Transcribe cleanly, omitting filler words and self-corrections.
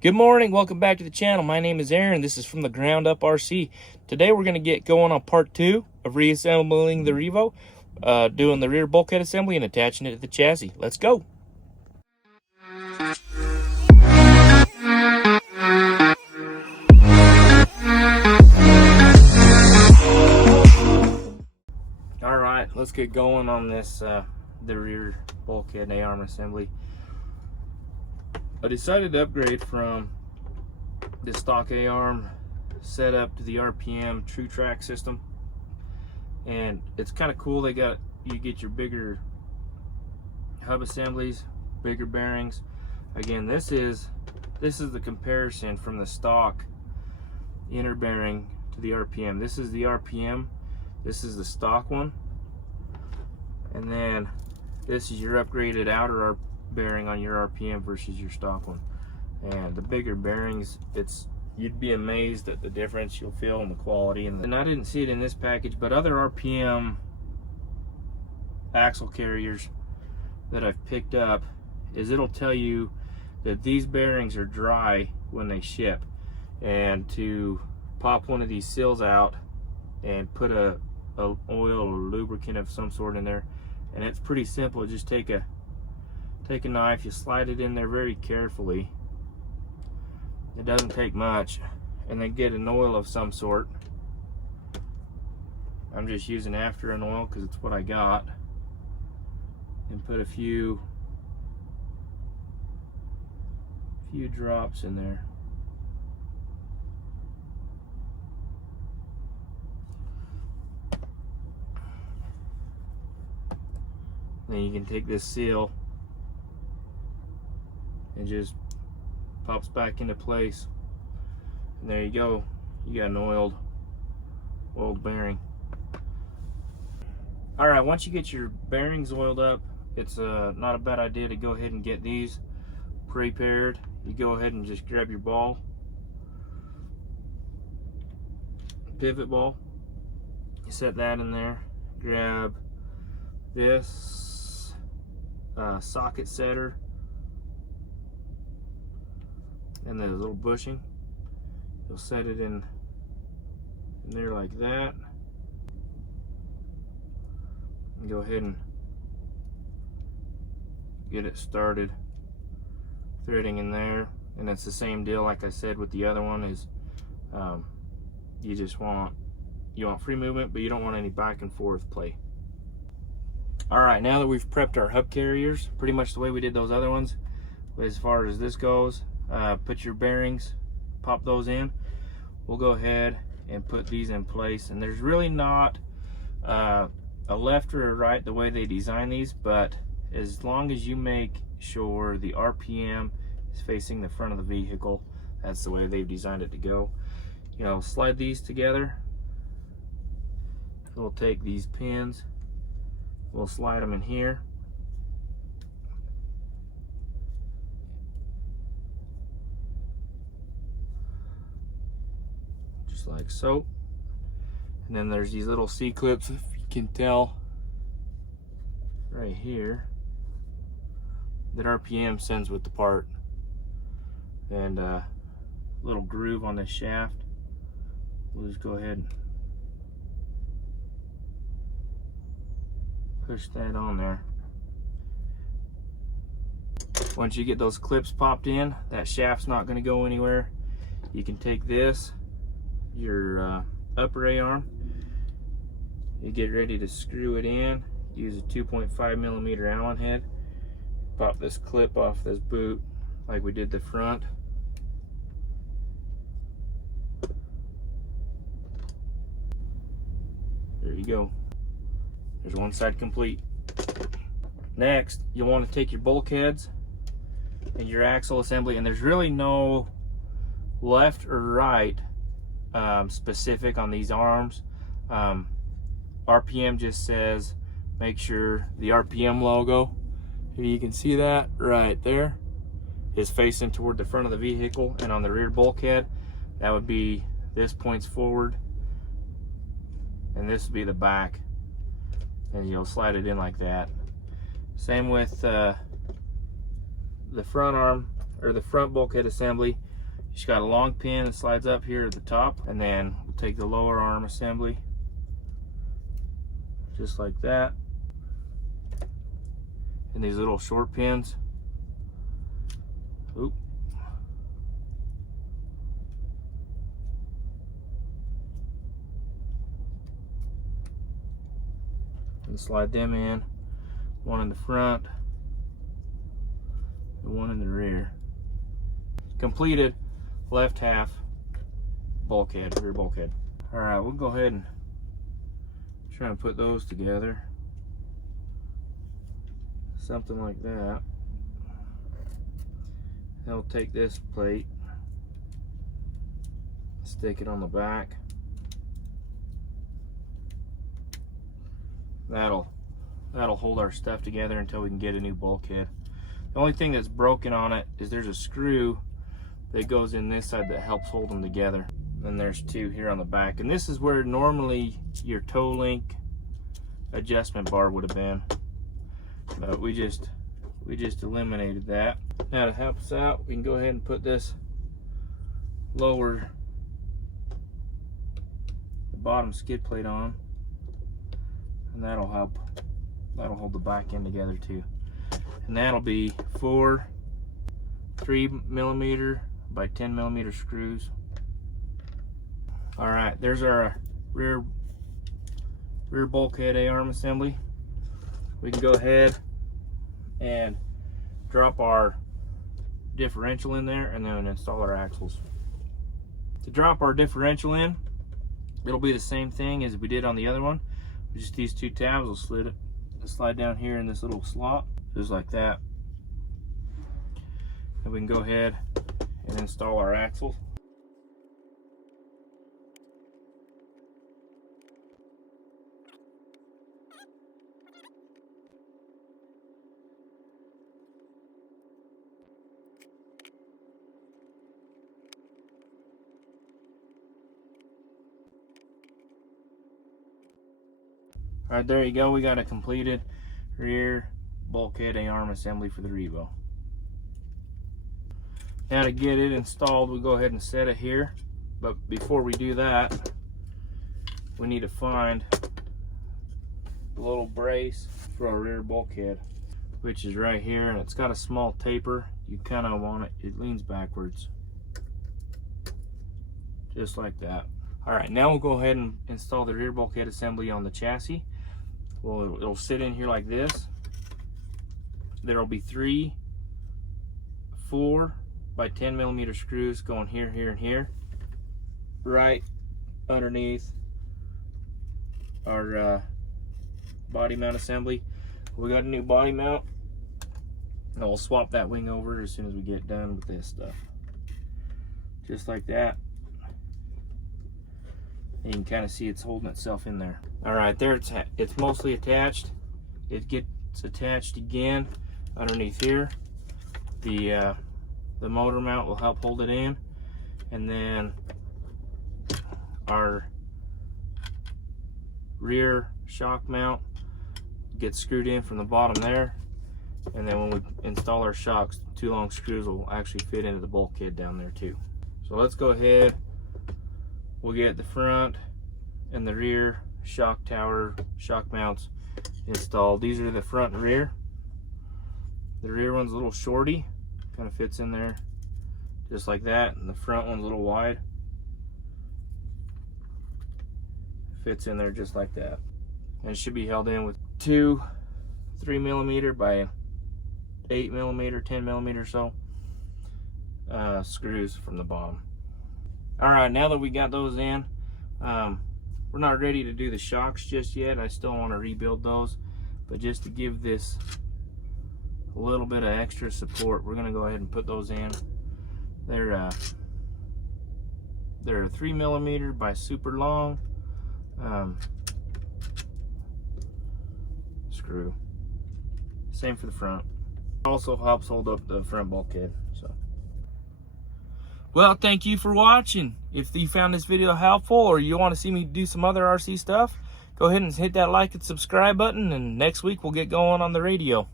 Good morning, welcome back to the channel. My name is Aaron. This is from the Ground Up RC. Today we're going to get going on part 2 of reassembling the Revo, doing the rear bulkhead assembly and attaching it to the chassis. Let's go. Alright, let's get going on this, the rear bulkhead and A-arm assembly. I decided to upgrade from the stock A-arm setup to the RPM true track system, and it's kind of cool. You get your bigger hub assemblies, bigger bearings. Again, this is the comparison from the stock inner bearing to the RPM. This is the RPM, this is the stock one, and then this is your upgraded outer bearing on your RPM versus your stock one. And the bigger bearings, you'd be amazed at the difference you'll feel in the quality. And I didn't see it in this package, but other RPM axle carriers that I've picked up, it'll tell you that these bearings are dry when they ship, and to pop one of these seals out and put a oil or lubricant of some sort in there, and it's pretty simple. Just take a knife, you slide it in there very carefully. It doesn't take much, and then get an oil of some sort. I'm just using After-An oil because it's what I got, and put a few drops in there. Then you can take this seal and just pops back into place, and there you go. You got an oiled bearing. All right, once you get your bearings oiled up, it's not a bad idea to go ahead and get these prepared. You go ahead and just grab your ball, pivot ball, you set that in there. Grab this socket setter and the little bushing. You'll set it in there like that, and go ahead and get it started threading in there. And it's the same deal like I said with the other one, is you want free movement, but you don't want any back and forth play. All right, now that we've prepped our hub carriers pretty much the way we did those other ones, as far as this goes, put your bearings, pop those in. We'll go ahead and put these in place, and there's really not a left or a right the way they design these, but as long as you make sure the RPM is facing the front of the vehicle, that's the way they've designed it to go. You know, slide these together. We'll take these pins, we'll slide them in here, like so. And then there's these little C-clips, if you can tell right here, that RPM sends with the part, and a little groove on this shaft. We'll just go ahead and push that on there. Once you get those clips popped in, that shaft's not going to go anywhere. You can take this, your upper A-arm, you get ready to screw it in. Use a 2.5mm Allen head. Pop this clip off this boot like we did the front. There you go. There's one side complete. Next, you'll want to take your bulkheads and your axle assembly, and there's really no left or right specific on these arms. RPM just says make sure the RPM logo, if you can see that right there, is facing toward the front of the vehicle, and on the rear bulkhead, that would be, this points forward and this would be the back, and you'll slide it in like that. Same with the front arm or the front bulkhead assembly, you just got a long pin that slides up here at the top, and then we'll take the lower arm assembly, just like that, and these little short pins. Oop. And slide them in, one in the front and one in the rear. Completed left half bulkhead, rear bulkhead. All right, we'll go ahead and try and put those together. Something like that. Then we'll take this plate, stick it on the back. That'll hold our stuff together until we can get a new bulkhead. The only thing that's broken on it is there's a screw that goes in this side that helps hold them together. And there's two here on the back. And this is where normally your toe link adjustment bar would have been. But we just eliminated that. Now to help us out, we can go ahead and put this lower, the bottom skid plate on. And that'll hold the back end together too. And that'll be 4 3mm by 10mm screws. All right, there's our rear bulkhead A-arm assembly. We can go ahead and drop our differential in there and then install our axles. To drop our differential in, it'll be the same thing as we did on the other one. Just these two tabs will slide down here in this little slot, just like that. And we can go ahead and install our axles. All right, there you go. We got a completed rear bulkhead A-arm assembly for the Revo. Now to get it installed, we'll go ahead and set it here. But before we do that, we need to find the little brace for our rear bulkhead, which is right here, and it's got a small taper. You kind of want it, it leans backwards. Just like that. All right, now we'll go ahead and install the rear bulkhead assembly on the chassis. Well, it'll sit in here like this. There'll be 3 4 by 10mm screws going here, here, and here, right underneath our body mount assembly. We got a new body mount, and we'll swap that wing over as soon as we get done with this stuff. Just like that. You can kind of see it's holding itself in there. All right, there it's mostly attached. It gets attached again underneath here. The motor mount will help hold it in, and then our rear shock mount gets screwed in from the bottom there, and then when we install our shocks, 2 long screws will actually fit into the bulkhead down there too. So let's go ahead. We'll get the front and the rear shock tower shock mounts installed. These are the front and rear. The rear one's a little shorty, kind of fits in there just like that, and the front one's a little wide, fits in there just like that. And it should be held in with 2 3mm by 8mm, 10mm or so screws from the bottom. All right, now that we got those in, we're not ready to do the shocks just yet. I still want to rebuild those, but just to give this a little bit of extra support, we're gonna go ahead and put those in. They're 3mm by super long screw. Same for the front. Also helps hold up the front bulkhead. So, well, thank you for watching. If you found this video helpful, or you want to see me do some other RC stuff, go ahead and hit that like and subscribe button, and next week we'll get going on the radio.